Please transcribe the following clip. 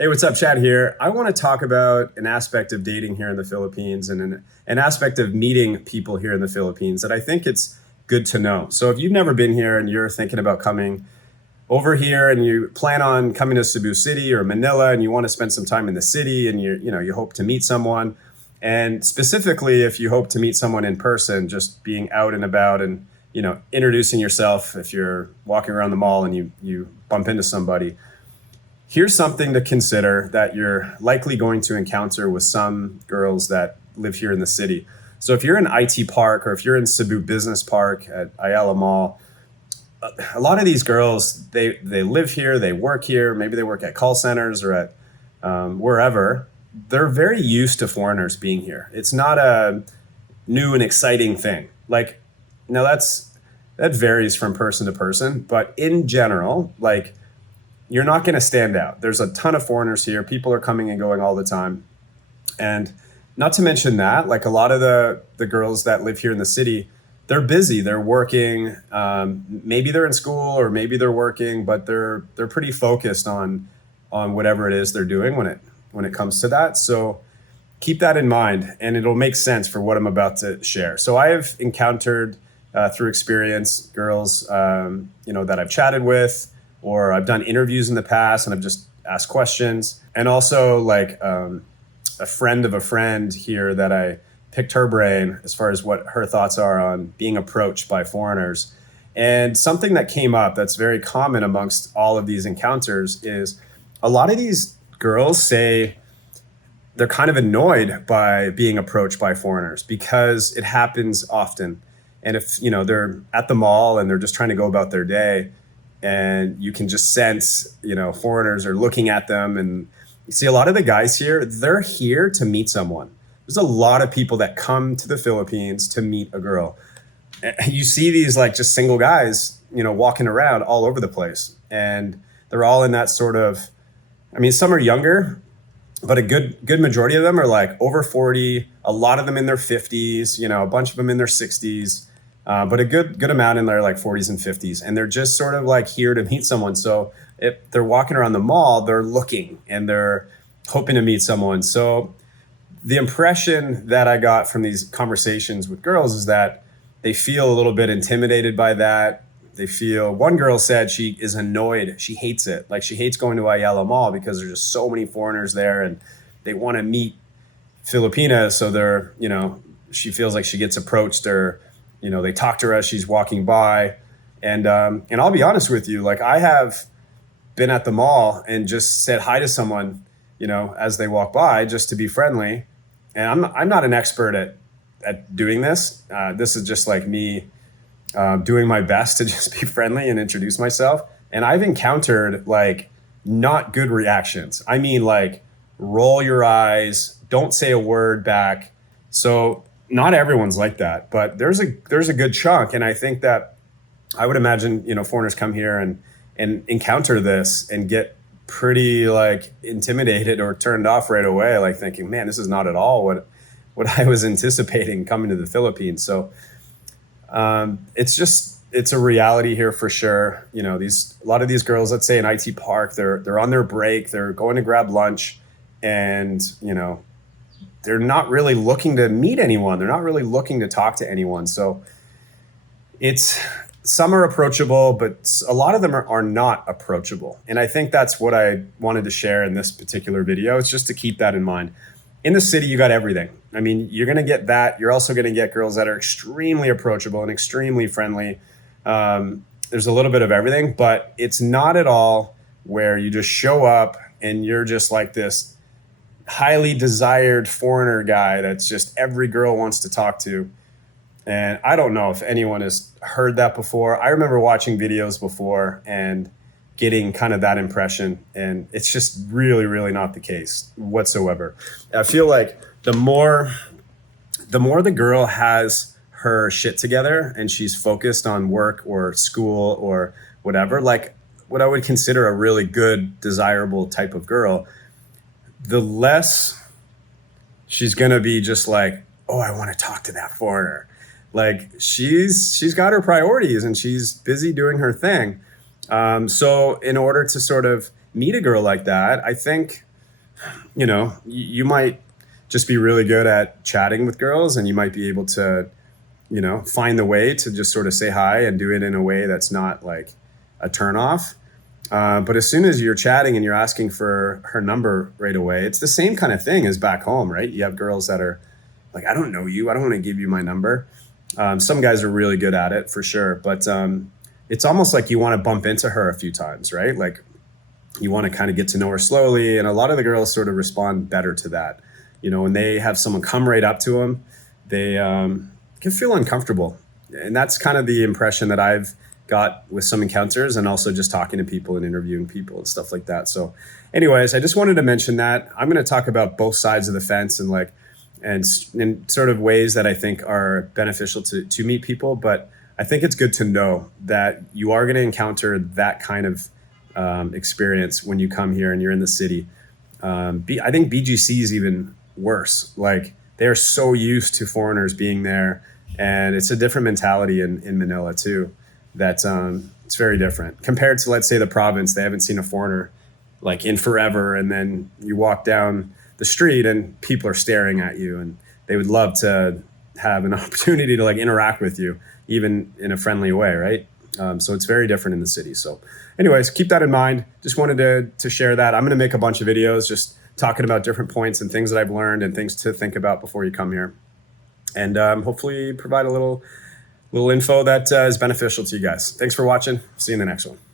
Hey, what's up? Chad here. I want to talk about an aspect of dating here in the Philippines and an aspect of meeting people here in the Philippines that I think it's good to know. So if you've never been here and you're thinking about coming over here and you plan on coming to Cebu City or Manila and you want to spend some time in the city and you hope to meet someone, and specifically if you hope to meet someone in person, just being out and about and introducing yourself if you're walking around the mall and you bump into somebody. Here's something to consider that you're likely going to encounter with some girls that live here in the city. So if you're in IT Park or if you're in Cebu Business Park at Ayala Mall, a lot of these girls, they live here, they work here, maybe they work at call centers or at wherever. They're very used to foreigners being here. It's not a new and exciting thing. Like, now that varies from person to person, but in general, like, you're not going to stand out. There's a ton of foreigners here. People are coming and going all the time. And not to mention that, like, a lot of the girls that live here in the city, they're busy. They're working. Maybe they're in school or maybe they're working, but they're pretty focused on whatever it is they're doing when it comes to that. So keep that in mind, and it'll make sense for what I'm about to share. So I have encountered through experience girls, that I've chatted with, or I've done interviews in the past and I've just asked questions. And also like a friend of a friend here that I picked her brain as far as what her thoughts are on being approached by foreigners. And something that came up that's very common amongst all of these encounters is a lot of these girls say they're kind of annoyed by being approached by foreigners because it happens often. And if, they're at the mall and they're just trying to go about their day, and you can just sense, foreigners are looking at them. And you see a lot of the guys here, they're here to meet someone. There's a lot of people that come to the Philippines to meet a girl. You see these like just single guys, walking around all over the place. And they're all in that sort of, some are younger, but a good majority of them are like over 40, a lot of them in their 50s, a bunch of them in their 60s. But a good amount in their like 40s and 50s. And they're just sort of like here to meet someone. So if they're walking around the mall, they're looking and they're hoping to meet someone. So the impression that I got from these conversations with girls is that they feel a little bit intimidated by that. One girl said she is annoyed. She hates it. Like, she hates going to Ayala Mall because there's just so many foreigners there and they want to meet Filipina. So she feels like she gets approached, or they talk to her as she's walking by. And I'll be honest with you, like, I have been at the mall and just said hi to someone, as they walk by, just to be friendly. And I'm not an expert at doing this. This is just like me doing my best to just be friendly and introduce myself. And I've encountered like not good reactions. Like, roll your eyes, don't say a word back. So not everyone's like that, but there's a good chunk. And I think that I would imagine, foreigners come here and encounter this and get pretty like intimidated or turned off right away, like thinking, man, this is not at all what I was anticipating coming to the Philippines. So it's a reality here for sure. A lot of these girls, let's say in IT Park, they're on their break, they're going to grab lunch, and they're not really looking to meet anyone. They're not really looking to talk to anyone. So some are approachable, but a lot of them are not approachable. And I think that's what I wanted to share in this particular video. It's just to keep that in mind. In the city, you got everything. You're going to get that. You're also going to get girls that are extremely approachable and extremely friendly. There's a little bit of everything, but it's not at all where you just show up and you're just like this highly desired foreigner guy that's just every girl wants to talk to. And I don't know if anyone has heard that before. I remember watching videos before and getting kind of that impression, and it's just really, really not the case whatsoever. I feel like the more the girl has her shit together and she's focused on work or school or whatever, like what I would consider a really good, desirable type of girl, the less she's going to be just like, oh, I want to talk to that foreigner. Like, she's got her priorities and she's busy doing her thing. So in order to sort of meet a girl like that, I think you might just be really good at chatting with girls, and you might be able to, find the way to just sort of say hi and do it in a way that's not like a turn off. But as soon as you're chatting and you're asking for her number right away, it's the same kind of thing as back home, right? You have girls that are like, I don't know you. I don't want to give you my number. Some guys are really good at it for sure. But it's almost like you want to bump into her a few times, right? Like you want to kind of get to know her slowly. And a lot of the girls sort of respond better to that. When they have someone come right up to them, they can feel uncomfortable. And that's kind of the impression that I've got with some encounters, and also just talking to people and interviewing people and stuff like that. So anyways, I just wanted to mention that. I'm going to talk about both sides of the fence and in sort of ways that I think are beneficial to meet people. But I think it's good to know that you are going to encounter that kind of experience when you come here and you're in the city. I think BGC is even worse. Like they are so used to foreigners being there, and it's a different mentality in Manila too. That it's very different compared to, let's say, the province. They haven't seen a foreigner like in forever, and then you walk down the street and people are staring at you, and they would love to have an opportunity to like interact with you, even in a friendly way, right? So it's very different in the city. So anyways, keep that in mind. Just wanted to share that. I'm going to make a bunch of videos just talking about different points and things that I've learned and things to think about before you come here, and hopefully provide a little info that is beneficial to you guys. Thanks for watching. See you in the next one.